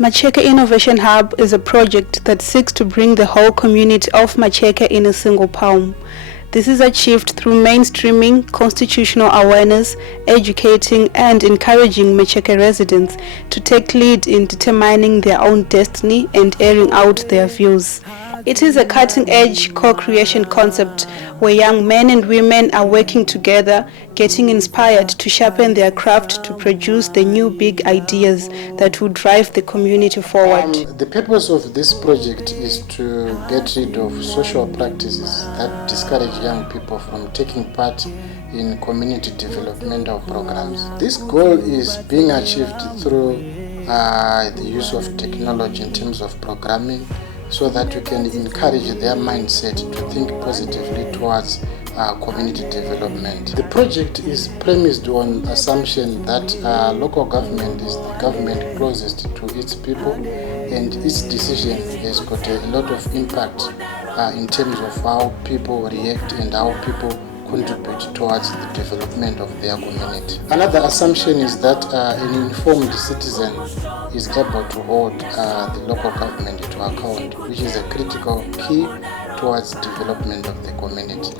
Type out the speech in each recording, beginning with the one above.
Macheke Innovation Hub is a project that seeks to bring the whole community of Macheke in a single palm. This is achieved through mainstreaming, constitutional awareness, educating and encouraging Macheke residents to take lead in determining their own destiny and airing out their views. It is a cutting-edge co-creation concept where young men and women are working together, getting inspired to sharpen their craft to produce the new big ideas that will drive the community forward. The purpose of this project is to get rid of social practices that discourage young people from taking part in community developmental programs. This goal is being achieved through the use of technology in terms of programming, so that we can encourage their mindset to think positively towards community development. The project is premised on assumption that local government is the government closest to its people, and its decision has got a lot of impact in terms of how people react and how people contribute towards the development of their community. Another assumption is that an informed citizen is able to hold the local government to account, which is a critical key towards development of the community.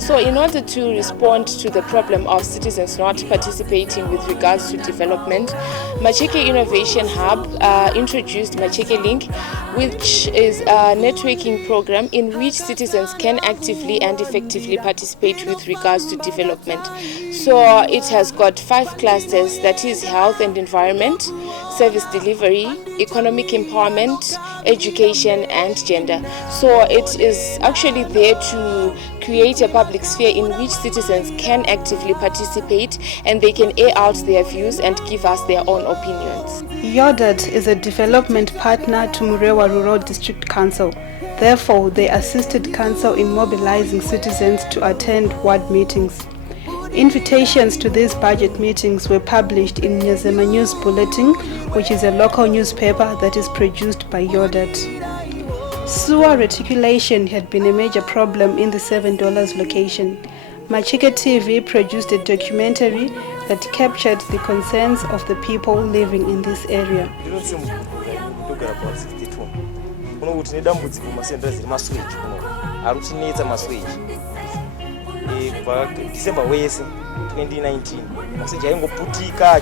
So in order to respond to the problem of citizens not participating with regards to development, Macheke Innovation Hub introduced Macheke Link, which is a networking program in which citizens can actively and effectively participate with regards to development. So it has got 5 clusters, that is health and environment, service delivery, economic empowerment, education and gender. So it is actually there to create a public sphere in which citizens can actively participate and they can air out their views and give us their own opinions. Yodat is a development partner to Murewa Rural District Council. Therefore, they assisted Council in mobilizing citizens to attend ward meetings. Invitations to these budget meetings were published in Nyazema News Bulletin, which is a local newspaper that is produced by Yodat. Sewer reticulation had been a major problem in the $7 location. Macheke TV produced a documentary that captured the concerns of the people living in this area. December 2019 maseji aingoputika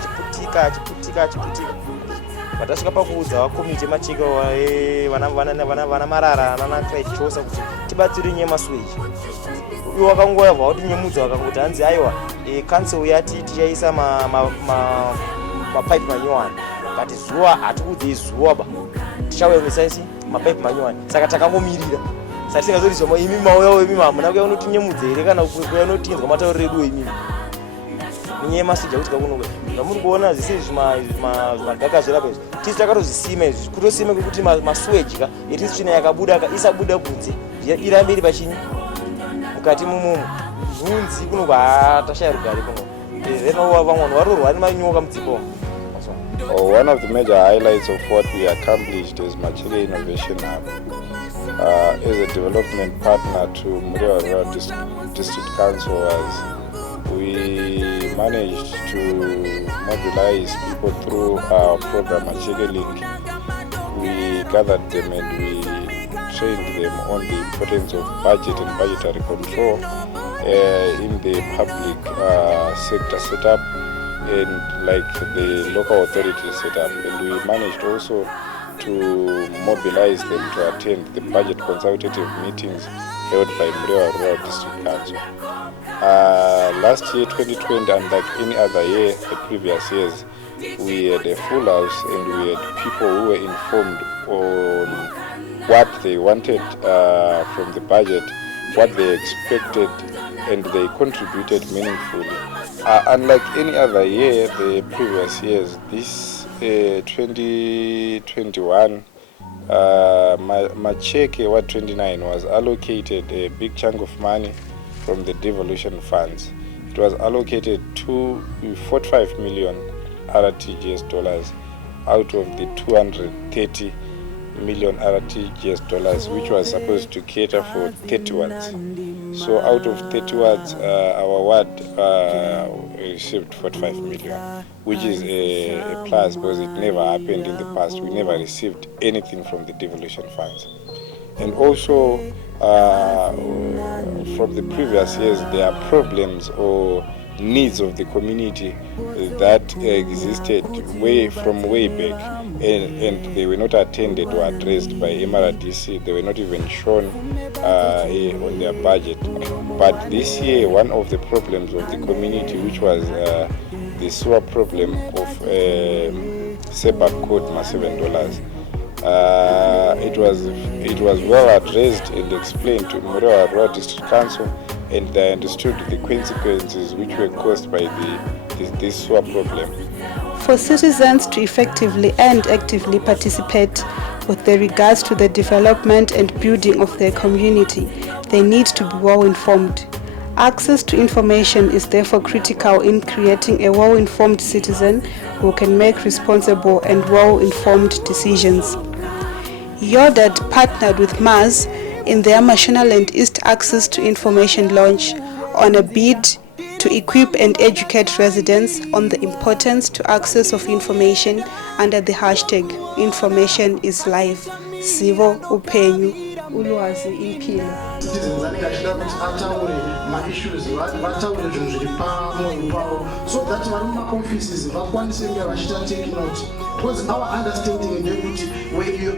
vatasvika pakuudza vakomiti Macheke vana marara vananachichosa kuti tibatsire nye masweji. Uyo wakangoyabva kuti nyemudza vakangoti hanzi aiwa council yati tichaisa mapaipi manyowani, kati zuva hatikuudzi zuva ba tichawemisa isi mapaipi manyowani, saka takangomirira. Saka tingazoti imi mauya imi hamuna kuya unotinyemudza here kana kuya unotinzwa matauriro edu imi ninye masija kuti kakunoka zvamuri kuona zvise zvimagaka zvirapa izvi tisi takatozvisima izvi kutosima kwekuti masweji ka etisi tsvina yakabuda isabuda kunze irambe iri pachinyi mukati mumomo nhunzi kunobva tashaya rugare kuno renova vamwe vanhu varorwa nemanyoka mudzimba. One of the major highlights of what we accomplished as Macheke Innovation Hub as a development partner to Murewa Rural District Council was we managed to mobilize people through our program Macheke Link. We gathered them and we trained them on the importance of budget and budgetary control in the public sector setup and like the local authority setup, and we managed also to mobilize them to attend the budget consultative meetings held by Murewa Rural District Council. Last year, 2020, unlike any other year, the previous years, we had a full house and we had people who were informed on what they wanted from the budget, what they expected, and they contributed meaningfully. Unlike any other year, the previous years, this 2021, Macheke Ward 29 was allocated a big chunk of money from the devolution funds. It was allocated to 45 million RTGS dollars out of the 230 million RTGS dollars, which was supposed to cater for 30 wards. So out of 30 wards, our ward received 45 million, which is a plus because it never happened in the past. We never received anything from the devolution funds. And also, from the previous years, there are problems or needs of the community that existed way back, and they were not attended or addressed by MRDC. They were not even shown on their budget. But this year, one of the problems of the community, which was the sewer problem of Sebab code $7, it was well addressed and explained to Murewa Rural District Council, and they understood the consequences which were caused by this sewer problem. For citizens to effectively and actively participate with regards to the development and building of their community, they need to be well informed. Access to information is therefore critical in creating a well-informed citizen who can make responsible and well-informed decisions. Yodad partnered with MAS in their Mashonaland East Access to Information launch on a bid to equip and educate residents on the importance to access of information under the hashtag Information is Life. Sivo Upenyu Ulwazi Impilo. Citizens anenge kuti ataure ma-issues vataure zvinhu zviri pamwoyo pavo so that vari mumaconfices vakwanise kunge vachita take note, because our understanding ndekuti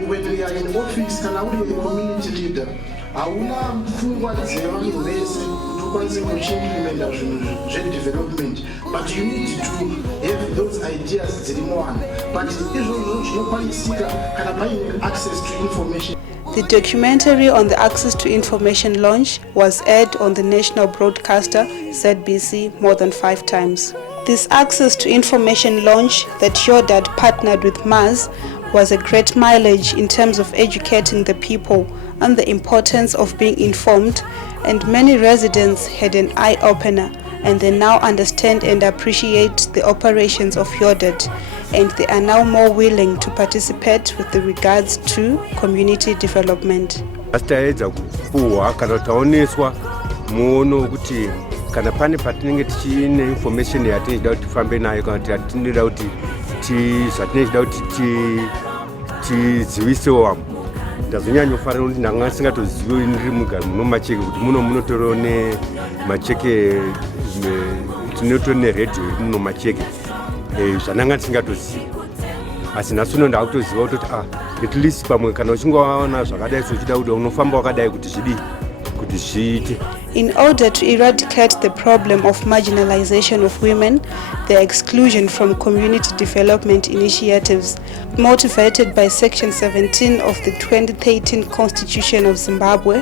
when we are in office kana uri a community leader hauna pfungwa dzevanhu vese kuti ukwanise kuchiimplementa zvinhu zvedevelopment, but you need to have those ideas dziri muvanhu, but izvozvo zvinokwanisika kana paine access to information. The documentary on the Access to Information launch was aired on the national broadcaster ZBC more than 5 times. This Access to Information launch that Yodad partnered with MAS was a great mileage in terms of educating the people on the importance of being informed, and many residents had an eye-opener, and they now understand and appreciate the operations of Yodad, and they are now more willing to participate with regards to community development. Taedza kupuhwa kana taoneswa muono kuti kana pane patinenge tichine information yatinoda kuti tifambe nayo kana kuti yatinoda kuti zvatinoda kuti tizivisewo. Ndazonyanyofarira kuti ndanga ndisingatozivi ndiri mugari muno Macheke kuti munotoriwo neMacheke, tinotori neredhiyo iri muno Macheke, zvandanga ndisingatozivi. Asi nhasi uno ndakutoziva kuti at least pamwe kana uchinge waona zvakadai sochida kuti unofamba wakadai kuti zviite. In order to eradicate the problem of marginalization of women, their exclusion from community development initiatives, motivated by Section 17 of the 2013 Constitution of Zimbabwe,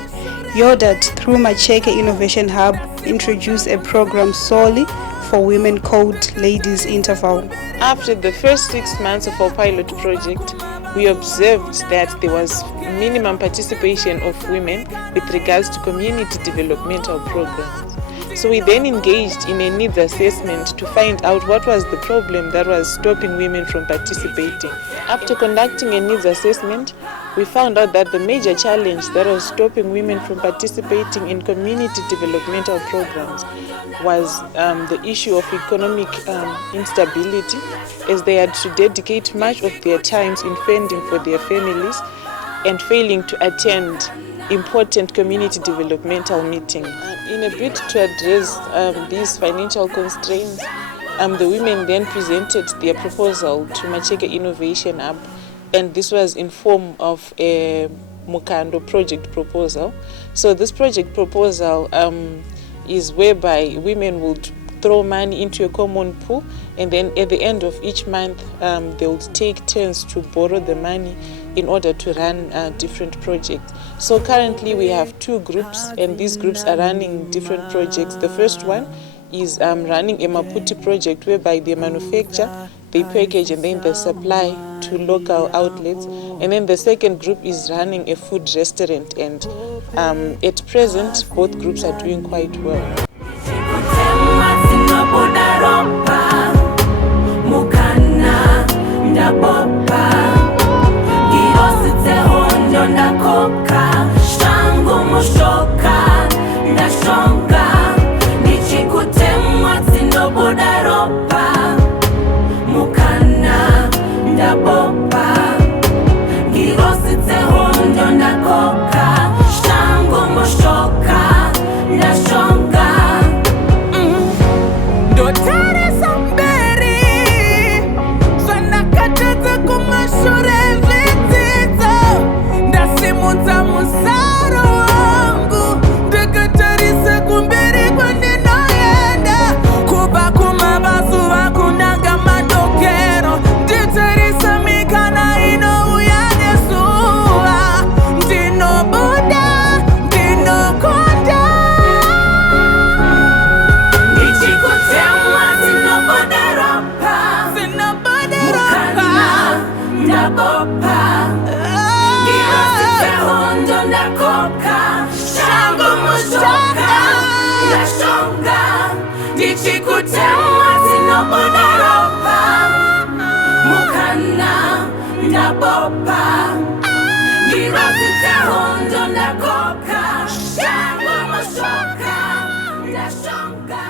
Yodad, through Macheke Innovation Hub, introduced a program solely for women called Ladies Interval. After the first 6 months of our pilot project, we observed that there was minimum participation of women with regards to community developmental programs. So we then engaged in a needs assessment to find out what was the problem that was stopping women from participating. After conducting a needs assessment, we found out that the major challenge that was stopping women from participating in community developmental programs was the issue of economic instability, as they had to dedicate much of their times in fending for their families and failing to attend important community developmental meetings. In a bid to address these financial constraints, the women then presented their proposal to Macheke Innovation Hub, and this was in form of a Mukando project proposal. So this project proposal is whereby women would throw money into a common pool, and then at the end of each month they would take turns to borrow the money in order to run different projects. So currently we have 2 groups, and these groups are running different projects. The first one is running a Maputi project whereby they manufacture, they package, and then they supply to local outlets. And then the second group is running a food restaurant, and at present both groups are doing quite well. Mukana ndabopa, chikutemwa zinobodaropa mukana ndabopa ndirazitehondo ndakoka shango mashoka ndashonga